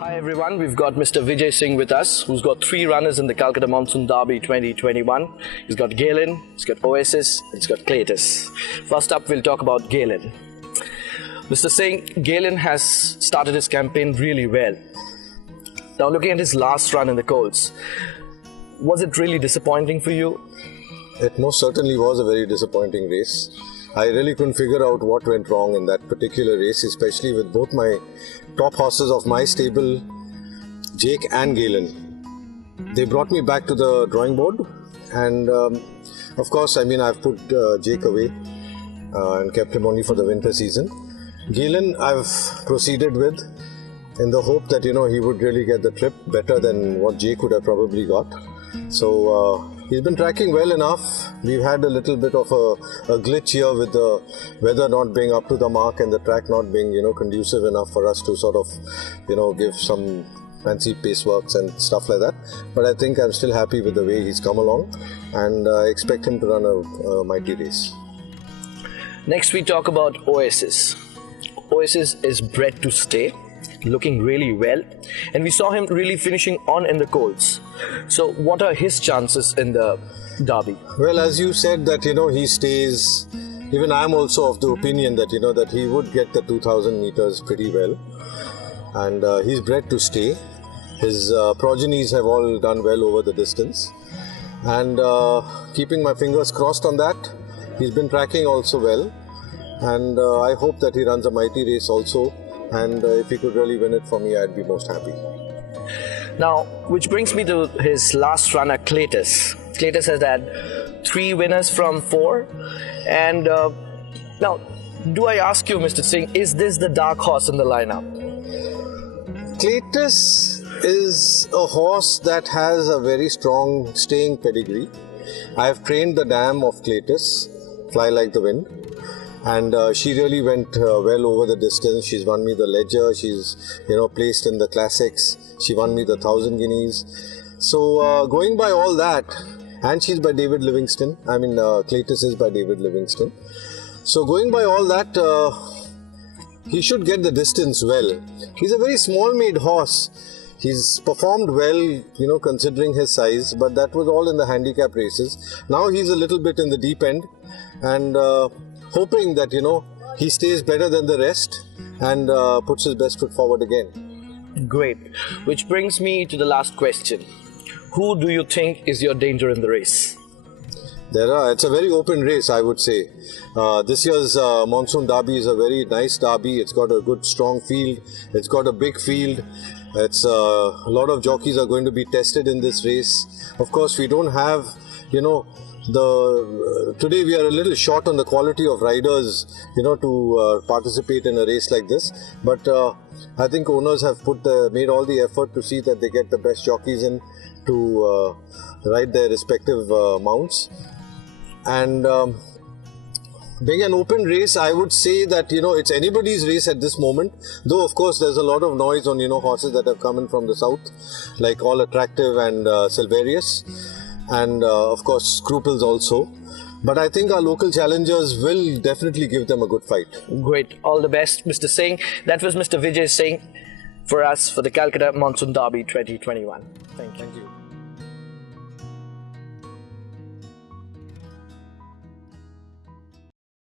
Hi everyone, we've got Mr. Vijay Singh with us, who's got 3 runners in the Calcutta Monsoon Derby 2021. He's got Galen, he's got Oasis, and he's got Cletus. First up, we'll talk about Galen. Mr. Singh, Galen has started his campaign really well. Now looking at his last run in the Colts, was it really disappointing for you? It most certainly was a very disappointing race. I really couldn't figure out what went wrong in that particular race, especially with both my top horses of my stable, Jake and Galen. They brought me back to the drawing board, and of course, I've put Jake away and kept him only for the winter season. Galen I've proceeded with in the hope that he would really get the trip better than what Jake would have probably got. So he's been tracking well enough. We've had a little bit of a glitch here with the weather not being up to the mark and the track not being conducive enough for us to sort of give some fancy pace works and stuff like that. But I think I'm still happy with the way he's come along, and I expect him to run a mighty race. Next we talk about Oasis. Oasis is bred to stay, looking really well, and we saw him really finishing on in the Colts. So what are his chances in the Derby? Well, as you said that he stays, even I'm also of the opinion that that he would get the 2000 meters pretty well, and he's bred to stay. His progenies have all done well over the distance, and keeping my fingers crossed on that, he's been tracking also well, and I hope that he runs a mighty race also. And if he could really win it for me, I'd be most happy. Now, which brings me to his last runner, Cletus. Cletus has had 3 winners from 4. And now, do I ask you, Mr. Singh, is this the dark horse in the lineup? Cletus is a horse that has a very strong staying pedigree. I have trained the dam of Cletus, Fly Like the Wind. And she really went well over the distance. She's won me the Ledger. She's, placed in the classics. She won me the 1,000 guineas. So going by all that, and she's by David Livingstone. Cletus is by David Livingstone. So going by all that, he should get the distance well. He's a very small-made horse. He's performed well, considering his size, but that was all in the handicap races. Now he's a little bit in the deep end, and hoping that he stays better than the rest and puts his best foot forward again. Great. Which brings me to the last question. Who do you think is your danger in the race? It's a very open race, I would say. This year's Monsoon Derby is a very nice derby. It's got a good strong field. It's got a big field. It's a lot of jockeys are going to be tested in this race. Of course, we don't have today we are a little short on the quality of riders, to participate in a race like this. But I think owners have made all the effort to see that they get the best jockeys in to ride their respective mounts. And being an open race, I would say that it's anybody's race at this moment. Though of course there's a lot of noise on horses that have come in from the south, like All Attractive and Silverius. And of course Scruples also. But I think our local challengers will definitely give them a good fight. Great. All the best, Mr. Singh. That was Mr. Vijay Singh for us for the Calcutta Monsoon Derby 2021. Thank you.